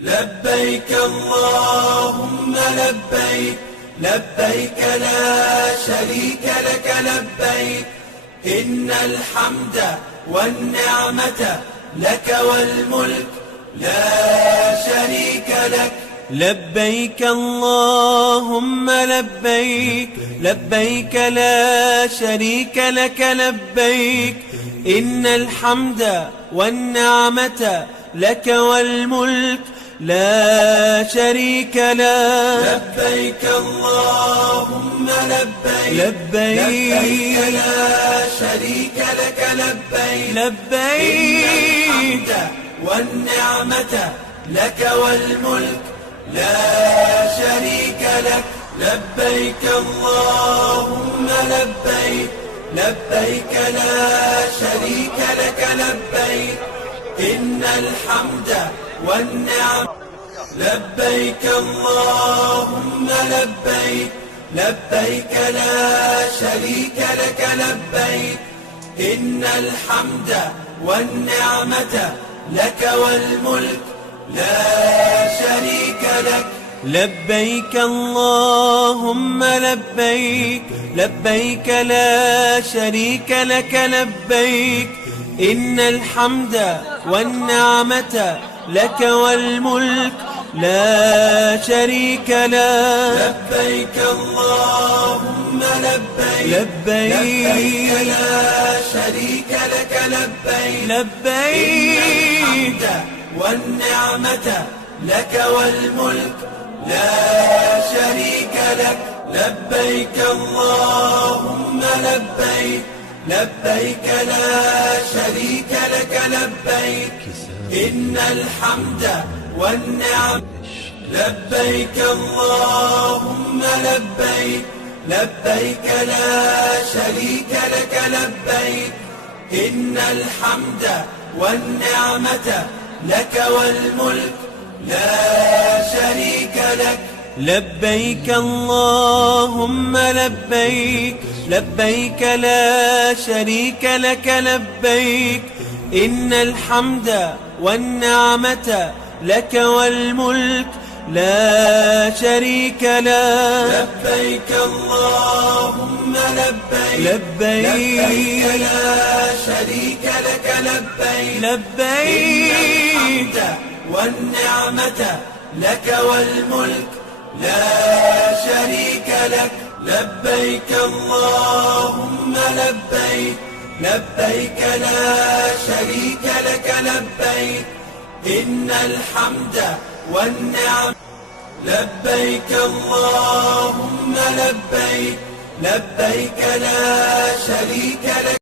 لبيك اللهم لبيك، لبيك لا شريك لك لبيك، إن الحمد والنعمة لك والملك لا شريك لك. لبيك اللهم لبيك، لبيك لا شريك لك لبيك، إن الحمد والنعمة لك والملك لا شريك لك. لبيك اللهم لبيك، لبيك لا شريك لك لبيك، لبيك إن الحمد والنعمة لك والملك لا شريك لك. لبيك اللهم لبيك، لبيك لا شريك لك لبيك، إن الحمد والنعمة. لبيك اللهم لبيك، لبيك لا شريك لك لبيك، إن الحمد والنعمة لك والملك لا شريك لك. لبيك اللهم لبيك، لبيك لا شريك لك لبيك، إن الحمد والنعمة لك والملك لا شريك لك. لبيك اللهم لبيك، لبيك لا شريك لك لبيك، لبيك والنعمة لك والملك لا شريك لك. لبيك اللهم لبيك، لبيك لا شريك لك لبيك، إن الحمد والنعمة. لبيك اللهم لبيك، لبيك لا شريك لك لبيك، إن الحمد والنعمة لك والملك لا شريك لك. لبيك اللهم لبيك، لبيك لا شريك لك لبيك، إن الحمد والنعمة لك والملك لا شريك لك. لبيك اللهم لبيك، لبيك لا شريك لك لبيك، لبيك والنعمة لك والملك لا شريك لك. لبيك اللهم لبيك، لبيك لا شريك لك لبيك، إن الحمد والنعمة. لبيك اللهم لبيك، لبيك لا شريك لك